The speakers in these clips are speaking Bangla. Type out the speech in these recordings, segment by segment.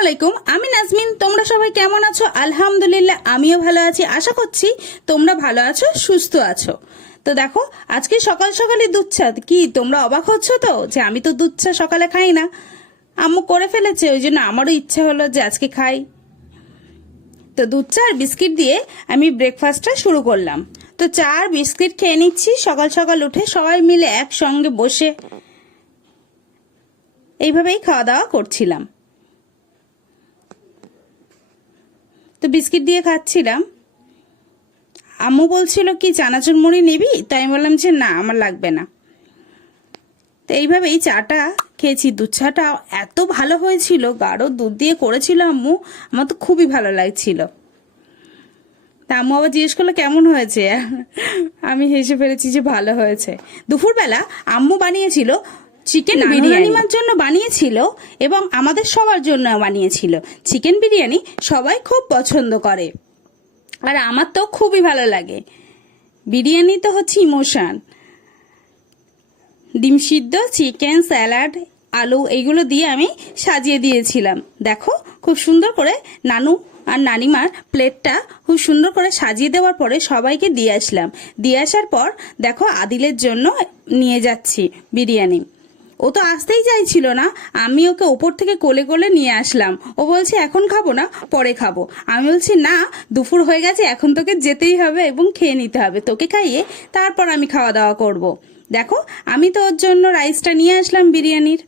আলাইকুম, আমি নাজমিন। তোমরা সবাই কেমন আছো? আলহামদুলিল্লাহ আমিও ভালো আছি। আশা করছি তোমরা ভালো আছো, সুস্থ আছো। তো দেখো, আজকে সকাল সকালে দুধ চা। কি তোমরা অবাক হচ্ছ তো যে আমি তো দুধ চা সকালে খাই না, আম্মু করে ফেলেছে, ওই জন্য আমারও ইচ্ছে হলো যে আজকে খাই। তো দুধ চা আর বিস্কিট দিয়ে আমি ব্রেকফাস্টটা শুরু করলাম। তো চা আর বিস্কিট খেয়ে নিচ্ছি সকাল সকাল উঠে, সবাই মিলে একসঙ্গে বসে এইভাবেই খাওয়া দাওয়া করছিলাম। তো বিস্কিট দিয়ে খাচ্ছিলাম। আম্মু বলছিল কি চানাচুর মুড়ি নিবি, তো আমি বললাম যে না, আমার লাগবে না। তো এইভাবেই চাটা খেয়েছি। দুধ চাটা এত ভালো হয়েছিল, গাঢ় দুধ দিয়ে করেছিল আম্মু, আমার তো খুবই ভালো লাগছিল। তা আম্মু আবার জিজ্ঞেস করলো কেমন হয়েছে, আমি হেসে ফেলেছি যে ভালো হয়েছে। দুপুরবেলা আম্মু বানিয়েছিল চিকেন বিরিয়ানি, আমার জন্য বানিয়েছিল এবং আমাদের সবার জন্য বানিয়েছিল। চিকেন বিরিয়ানি সবাই খুব পছন্দ করে, আর আমার তো খুবই ভালো লাগে। বিরিয়ানি তো হচ্ছে ইমোশন। ডিম সিদ্ধ, চিকেন, স্যালাড, আলু এইগুলো দিয়ে আমি সাজিয়ে দিয়েছিলাম। দেখো খুব সুন্দর করে নানু আর নানিমার প্লেটটা খুব সুন্দর করে সাজিয়ে দেওয়ার পরে সবাইকে দিয়ে আসলাম। দিয়ে আসার পর দেখো আদিলের জন্য নিয়ে যাচ্ছি বিরিয়ানি। ও তো আসতেই চাইছিল না, আমি ওকে ওপর থেকে কোলে কোলে নিয়ে আসলাম। ও বলছে এখন খাবো না, পরে খাবো। আমি বলছি না, দুপুর হয়ে গেছে, এখন তোকে যেতেই হবে এবং খেয়ে নিতে হবে। তোকে খাইয়ে তারপর আমি খাওয়া দাওয়া করব। দেখো আমি তো ওর জন্য রাইসটা নিয়ে আসলাম বিরিয়ানির।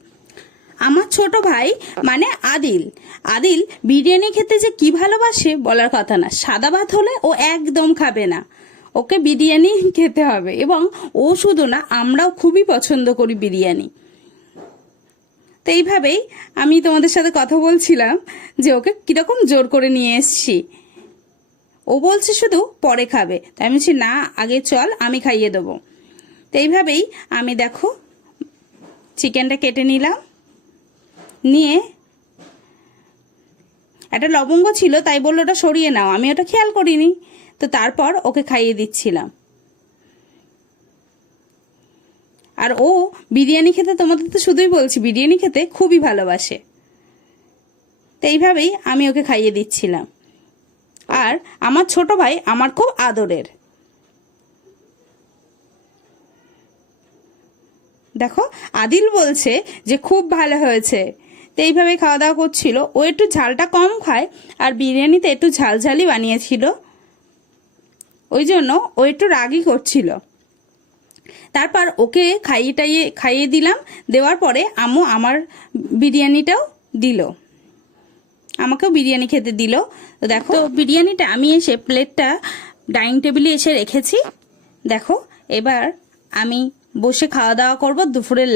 আমার ছোট ভাই মানে আদিল, আদিল বিরিয়ানি খেতে যে কি ভালোবাসে বলার কথা না। সাদা ভাত হলে ও একদম খাবে না, ওকে বিরিয়ানি খেতে হবে। এবং ও শুধু না, আমরাও খুবই পছন্দ করি বিরিয়ানি। তো এইভাবেই আমি তোমাদের সাথে কথা বলছিলাম যে ওকে কিরকম জোর করে নিয়ে এসছি। ও বলছে শুধু পরে খাবে, তাই আমি বলছি না, আগে চল, আমি খাইয়ে দেবো। তো এইভাবেই আমি দেখো চিকেনটা কেটে নিলাম, নিয়ে একটা লবঙ্গ ছিল, তাই বললো ওটা সরিয়ে নাও, আমি ওটা খেয়াল করিনি। তো তারপর ওকে খাইয়ে দিচ্ছিলাম। আর ও বিরিয়ানি খেতে, তোমাদের তো শুধুই বলছি, বিরিয়ানি খেতে খুবই ভালোবাসে। তো এইভাবেই আমি ওকে খাইয়ে দিচ্ছিলাম। আর আমার ছোট ভাই আমার খুব আদরের। দেখো আদিল বলছে যে খুব ভালো হয়েছে। তো এইভাবে খাওয়া দাওয়া করছিল। ও একটু ঝালটা কম খায়, আর বিরিয়ানিতে একটু ঝালঝালি বানিয়েছিল, ওই জন্য ও একটু রাগই করছিল। তারপর ওকে খাইয়ে দিলাম। দেওয়ার পরে আম্মু আমার বিরিয়ানিটাও দিল, আমাকেও বিরিয়ানি খেতে দিল। তো দেখো বিরিয়ানিটা আমি এসে প্লেটটা ডাইনিং টেবিলে এসে রেখেছি। দেখো এবার আমি বসে খাওয়া দাওয়া করব, দুপুরের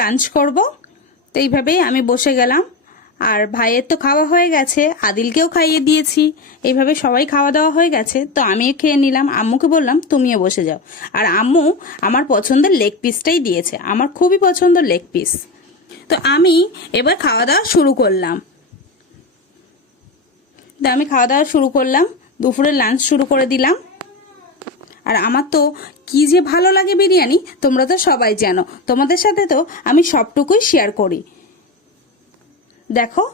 লাঞ্চ করব। তো এইভাবেই আমি বসে গেলাম। আর ভাইয়ের তো খাওয়া হয়ে গেছে, আদিলকেও খাইয়ে দিয়েছি। এইভাবে সবাই খাওয়া দাওয়া হয়ে গেছে, তো আমিও খেয়ে নিলাম। আম্মুকে বললাম তুমিও বসে যাও। আর আম্মু আমার পছন্দের লেগ পিসটাই দিয়েছে, আমার খুবই পছন্দ লেগ পিস। তো আমি এবার খাওয়া দাওয়া শুরু করলাম। তো আমি খাওয়া দাওয়া শুরু করলাম, দুপুরের লাঞ্চ শুরু করে দিলাম। আর আমার তো কি যে ভালো লাগে বিরিয়ানি, তোমরা তো সবাই জানো, তোমাদের সাথে তো আমি সবটুকুই শেয়ার করি। দেখো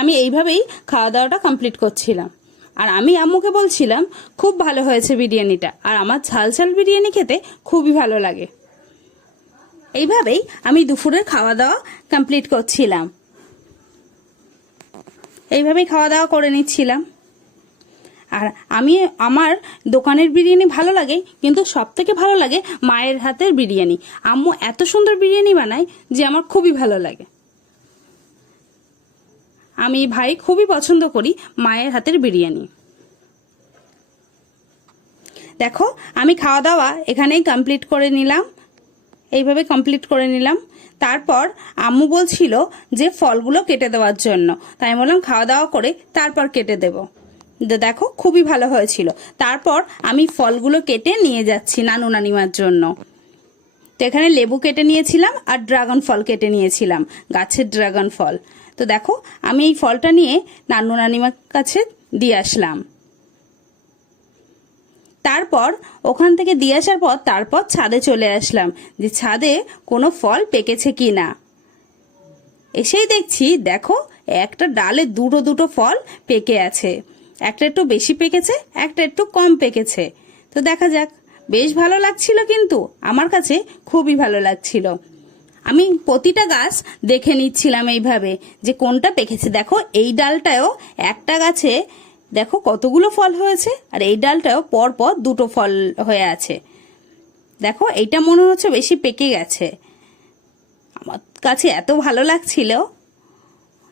আমি এইভাবেই খাওয়া দাওয়াটা কমপ্লিট করছিলাম। আর আমি আম্মুকে বলছিলাম খুব ভালো হয়েছে বিরিয়ানিটা, আর আমার ঝাল ঝাল বিরিয়ানি খেতে খুবই ভালো লাগে। এইভাবেই আমি দুপুরের খাওয়া দাওয়া কমপ্লিট করছিলাম। এইভাবেই খাওয়া দাওয়া করে নিচ্ছিলাম। আর আমার দোকানের বিরিয়ানি ভালো লাগে, কিন্তু সব থেকে ভালো লাগে মায়ের হাতের বিরিয়ানি। আম্মু এত সুন্দর বিরিয়ানি বানায় যে আমার খুবই ভালো লাগে। আমি ভাই খুবই পছন্দ করি মায়ের হাতের বিরিয়ানি। দেখো আমি খাওয়া দাওয়া এখানেই কমপ্লিট করে নিলাম, এইভাবে কমপ্লিট করে নিলাম। তারপর আম্মু বলছিল যে ফলগুলো কেটে দেওয়ার জন্য, তাই বললাম খাওয়া দাওয়া করে তারপর কেটে দেব। দেখো খুবই ভালো হয়েছিল। তারপর আমি ফলগুলো কেটে নিয়ে যাচ্ছি নানু নানিমার জন্য। তো এখানে লেবু কেটে নিয়েছিলাম আর ড্রাগন ফল কেটে নিয়েছিলাম, গাছের ড্রাগন ফল। তো দেখো আমি এই ফলটা নিয়ে নানু নানিমার কাছে দিয়ে আসলাম। তারপর ওখান থেকে দিয়ে আসার পর তারপর ছাদে চলে আসলাম যে ছাদে কোনো ফল পেকেছে কি না। এসেই দেখছি দেখো একটা ডালে দুটো দুটো ফল পেকে আছে। একটা একটু বেশি পেকেছে, একটা একটু কম পেকেছে। তো দেখা যাক, বেশ ভালো লাগছিল, কিন্তু আমার কাছে খুবই ভালো লাগছিল। আমি প্রতিটা গাছ দেখে নিচ্ছিলাম এইভাবে যে কোনটা পেকেছে। দেখো এই ডালটায়ও একটা গাছে দেখো কতগুলো ফল হয়েছে, আর এই ডালটাও পর পর দুটো ফল হয়ে আছে। দেখো এইটা মনে হচ্ছে বেশি পেকে গেছে। আমার কাছে এত ভালো লাগছিল।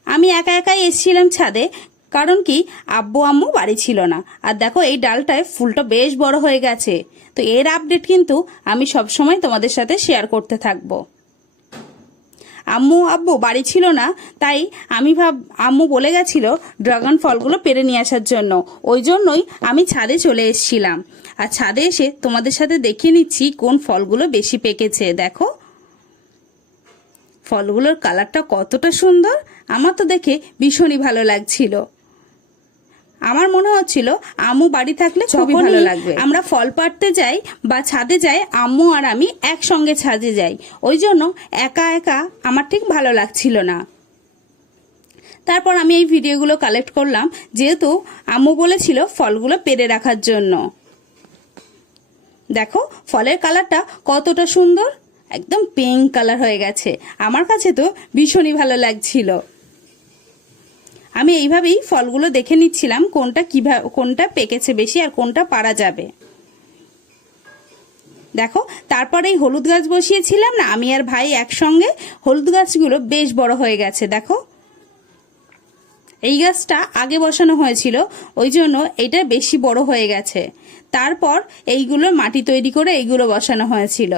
আমি একা একাই এসেছিলাম ছাদে, কারণ কি আব্বু আম্মু বাড়ি ছিল না। আর দেখো এই ডালটায় ফুলটা বেশ বড় হয়ে গেছে। তো এর আপডেট কিন্তু আমি সব সময় তোমাদের সাথে শেয়ার করতে থাকবো। আম্মু আব্বু বাড়ি ছিল না, তাই আম্মু বলে গেছিল ড্রাগন ফলগুলো পেরে নিয়ে আসার জন্য। ওই জন্যই আমি ছাদে চলে এসেছিলাম। আর ছাদে এসে তোমাদের সাথে দেখিয়ে নিচ্ছি কোন ফলগুলো বেশি পেকেছে। দেখো ফলগুলোর কালারটা কতটা সুন্দর, আমার তো দেখে ভীষণই ভালো লাগছিল। আমার মনে হচ্ছিল আম্মু বাড়ি থাকলে খুবই ভালো লাগবে। আমরা ফল পাড়তে যাই বা ছাদে যাই, আম্মু আর আমি একসঙ্গে ছাদে যাই, ওই জন্য একা একা আমার ঠিক ভালো লাগছিল না। তারপর আমি এই ভিডিওগুলো কালেক্ট করলাম, যেহেতু আম্মু বলেছিল ফলগুলো পেরে রাখার জন্য। দেখো ফলের কালারটা কতটা সুন্দর, একদম পিঙ্ক কালার হয়ে গেছে। আমার কাছে তো ভীষণই ভালো লাগছিল। আমি এইভাবেই ফলগুলো দেখে নিচ্ছিলাম কোনটা পেকেছে বেশি আর কোনটা পারা যাবে। দেখো তারপরে এই হলুদ গাছ বসিয়েছিলাম না আমি আর ভাই একসঙ্গে, হলুদ গাছগুলো বেশ বড় হয়ে গেছে। দেখো এই গাছটা আগে বসানো হয়েছিল, ওই জন্য এটা বেশি বড় হয়ে গেছে। তারপর এইগুলো মাটি তৈরি করে এইগুলো বসানো হয়েছিল,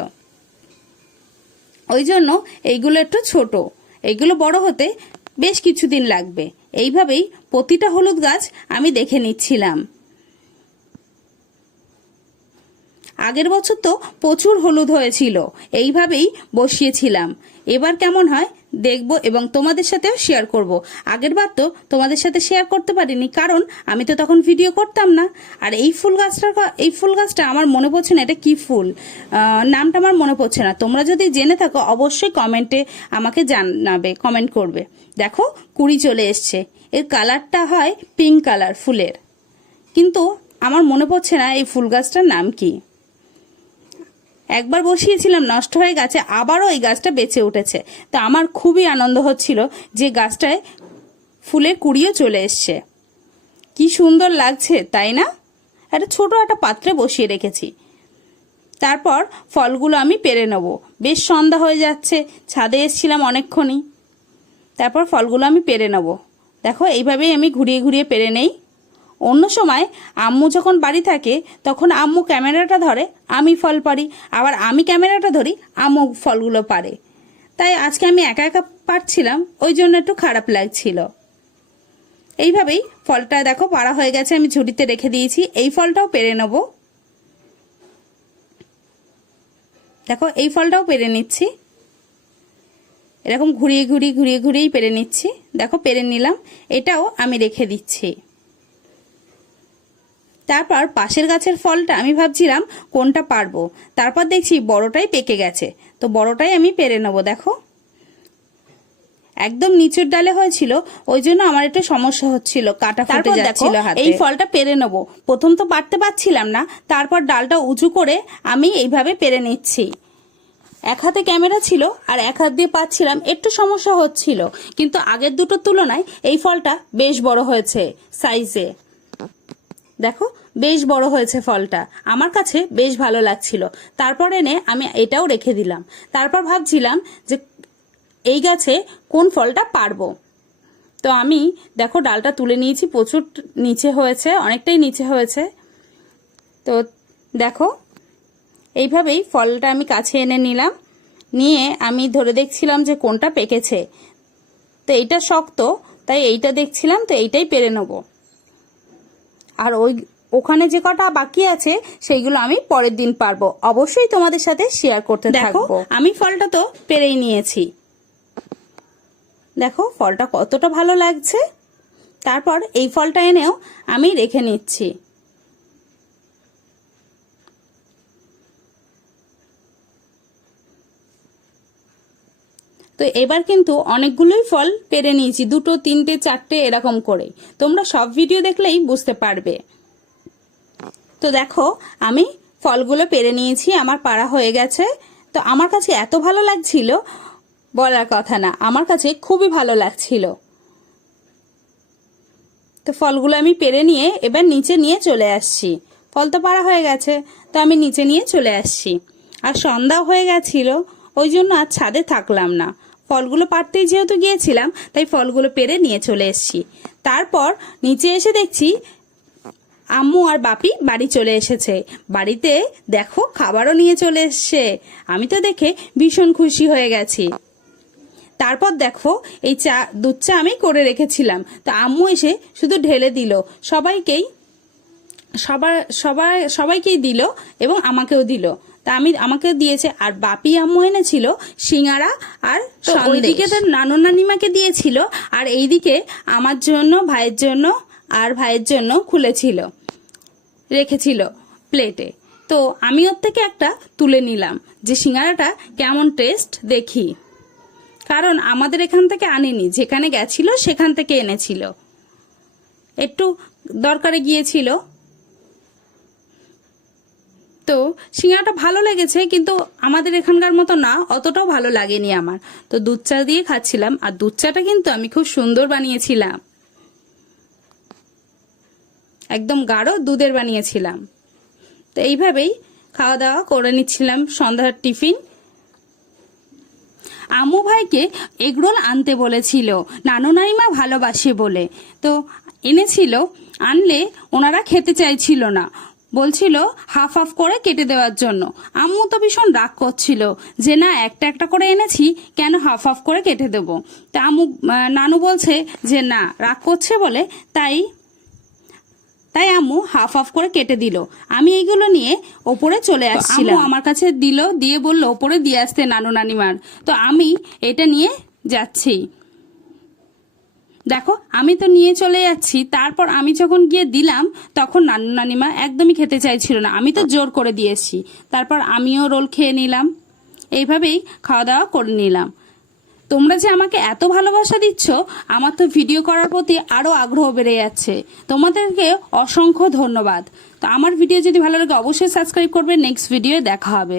ওই জন্য এইগুলো একটু ছোট। এইগুলো বড় হতে বেশ কিছুদিন লাগবে। এইভাবেই প্রতিটা হলুদ গাছ আমি দেখে নিচ্ছিলাম। আগের বছর তো প্রচুর হলুদ হয়েছিল, এইভাবেই বসিয়েছিলাম। এবার কেমন হয় দেখব এবং তোমাদের সাথেও শেয়ার করব। আগের বার তো তোমাদের সাথে শেয়ার করতে পারিনি, কারণ আমি তো তখন ভিডিও করতাম না। আর এই ফুল গাছটা আমার মনে পড়ছে না এটা কি ফুল, নামটা আমার মনে পড়ছে না। তোমরা যদি জেনে থাকো অবশ্যই কমেন্টে আমাকে জানাবে, কমেন্ট করবে। দেখো কুড়ি চলে এসছে। এর কালারটা হয় পিঙ্ক কালার ফুলের, কিন্তু আমার মনে পড়ছে না এই ফুল গাছটার নাম কি। একবার বসিয়েছিলাম নষ্ট হয়ে গেছে, আবারও এই গাছটা বেঁচে উঠেছে। তো আমার খুবই আনন্দ হচ্ছিল যে গাছটায় ফুলের কুড়িও চলে এসছে। কি সুন্দর লাগছে তাই না? একটা ছোট একটা পাত্রে বসিয়ে রেখেছি। তারপর ফলগুলো আমি পেরে নেব। বেশ সন্ধ্যা হয়ে যাচ্ছে, ছাদে এসেছিলাম অনেকক্ষণই। তারপর ফলগুলো আমি পেরে নেব। দেখো এইভাবেই আমি ঘুরিয়ে ঘুরিয়ে পেরে নেই। অন্য সময় আম্মু যখন বাড়ি থাকে তখন আম্মু ক্যামেরাটা ধরে, আমি ফল পারি, আবার আমি ক্যামেরাটা ধরি, আম্মু ফলগুলো পারে। তাই আজকে আমি একা একা পারছিলাম, ওই জন্য একটু খারাপ লাগছিল। এইভাবেই ফলটা দেখো পাড়া হয়ে গেছে, আমি ঝুড়িতে রেখে দিয়েছি। এই ফলটাও পেরে নেব। দেখো এই ফলটাও পেরে নিচ্ছি, এরকম ঘুরিয়ে ঘুরিয়েই পেরে নিচ্ছি। দেখো পেরে নিলাম, এটাও আমি রেখে দিচ্ছি। তারপর পাশের গাছের ফলটা আমি ভাবছিলাম কোনটা পারবো, তারপর দেখছি বড়টাই পেকে গেছে, তো বড়টাই আমি পেরে নেবো। দেখো একদম নিচের ডালে হয়েছিল, ওই জন্য আমার একটু সমস্যা হচ্ছিল, কাটা ফুটে যাচ্ছিল হাতে। এই ফলটা পেরে নেবো, প্রথম তো পারতে পারছিলাম না, তারপর ডালটা উঁচু করে আমি এইভাবে পেরে নিচ্ছি। এক হাতে ক্যামেরা ছিল আর এক হাত দিয়ে পাচ্ছিলাম, একটু সমস্যা হচ্ছিল, কিন্তু আগের দুটোর তুলনায় এই ফলটা বেশ বড় হয়েছে সাইজে। দেখো বেশ বড় হয়েছে ফলটা, আমার কাছে বেশ ভালো লাগছিল। তারপর এনে আমি এটাও রেখে দিলাম। তারপর ভাবছিলাম যে এই গাছে কোন ফলটা পারবো। তো আমি দেখো ডালটা তুলে নিয়েছি, প্রচুর নিচে হয়েছে, অনেকটাই নিচে হয়েছে। তো দেখো এইভাবেই ফলটা আমি কাছে এনে নিলাম, নিয়ে আমি ধরে দেখছিলাম যে কোনটা পেকেছে। তো এইটা শক্ত, তাই এইটা দেখছিলাম, তো এইটাই পেরে নেব। আর ওখানে যে কটা বাকি আছে সেইগুলো আমি পরের দিন পারবো, অবশ্যই তোমাদের সাথে শেয়ার করতে থাকবো। আমি ফলটা তো পেরেই নিয়েছি। দেখো ফলটা কতটা ভালো লাগছে। তারপর এই ফলটা এনেও আমি রেখে নিচ্ছি। তো এবার কিন্তু অনেকগুলোই ফল পেরে নিয়েছি, 2, 3, 4 এরকম করে। তোমরা সব ভিডিও দেখলেই বুঝতে পারবে। তো দেখো আমি ফলগুলো পেরে নিয়েছি, আমার পাড়া হয়ে গেছে। তো আমার কাছে এত ভালো লাগছিল বলার কথা না, আমার কাছে খুবই ভালো লাগছিল। তো ফলগুলো আমি পেরে নিয়ে এবার নিচে নিয়ে চলে আসছি। ফল তো পাড়া হয়ে গেছে, তো আমি নিচে নিয়ে চলে আসছি। আর সন্ধ্যা হয়ে গেছিল, ওই জন্য আর ছাদে থাকলাম না। ফলগুলো পাড়তেই যেহেতু গিয়েছিলাম, তাই ফলগুলো পেরে নিয়ে চলে এসছি। তারপর নিচে এসে দেখছি আম্মু আর বাপি বাড়ি চলে এসেছে। বাড়িতে দেখো খাবারও নিয়ে চলে এসছে। আমি তো দেখে ভীষণ খুশি হয়ে গেছি। তারপর দেখো এই দুধ চা আমি করে রেখেছিলাম, তো আম্মু এসে শুধু ঢেলে দিল, সবাইকেই দিল এবং আমাকেও দিল। তা আমাকেও দিয়েছে। আর বাপি আম্মু এনেছিল সিঙ্গারা আর ওইদিকে তো নানু নানিমাকে দিয়েছিল, আর এইদিকে আমার জন্য, ভাইয়ের জন্য খুলেছিল, রেখেছিল প্লেটে। তো আমি ওর থেকে একটা তুলে নিলাম যে সিঙ্গারাটা কেমন টেস্ট দেখি, কারণ আমাদের এখান থেকে আনেনি, যেখানে গেছিল সেখান থেকে এনেছিল, একটু দরকারে গিয়েছিল। তো সিঙ্গারাটা ভালো লেগেছে, কিন্তু আমাদের এখানকার মতো না, অতটাও ভালো লাগেনি আমার। তো দুধ চা দিয়ে খাচ্ছিলাম, আর দুধ চাটা কিন্তু আমি খুব সুন্দর বানিয়েছিলাম, একদম গাঢ় দুধের বানিয়েছিলাম। তো এইভাবেই খাওয়া দাওয়া করে নিচ্ছিলাম সন্ধ্যার টিফিন। আম্মু ভাইকে এগরোল আনতে বলেছিল, নানু নানিমা ভালোবাসে বলে, তো এনেছিল। আনলে ওনারা খেতে চাইছিল না, বলছিল হাফ হাফ করে কেটে দেওয়ার জন্য। আম্মু তো ভীষণ রাগ করছিল যে না, একটা একটা করে এনেছি, কেন হাফ হাফ করে কেটে দেবো। তা নানু বলছে যে না, রাগ করছে বলে তাই আম্মু হাফ হাফ করে কেটে দিল। আমি এইগুলো নিয়ে ওপরে চলে আসছিলাম। আমার কাছে দিল, দিয়ে বলল ওপরে দিয়ে আসতে নানু নানিমার। তো আমি এটা নিয়ে যাচ্ছি। দেখো আমি তো নিয়ে চলে যাচ্ছি। তারপর আমি যখন গিয়ে দিলাম, তখন নানু নানিমা একদমই খেতে চাইছিল না, আমি তো জোর করে দিয়েছি। তারপর আমিও রোল খেয়ে নিলাম। এইভাবেই খাওয়া দাওয়া করে নিলাম। তোমরা যে আমাকে এত ভালোবাসা দিচ্ছ, আমার তো ভিডিও করার প্রতি আরও আগ্রহ বেড়ে যাচ্ছে। তোমাদেরকে অসংখ্য ধন্যবাদ। তো আমার ভিডিও যদি ভালো লাগে অবশ্যই সাবস্ক্রাইব করবে। নেক্সট ভিডিওয়ে দেখা হবে।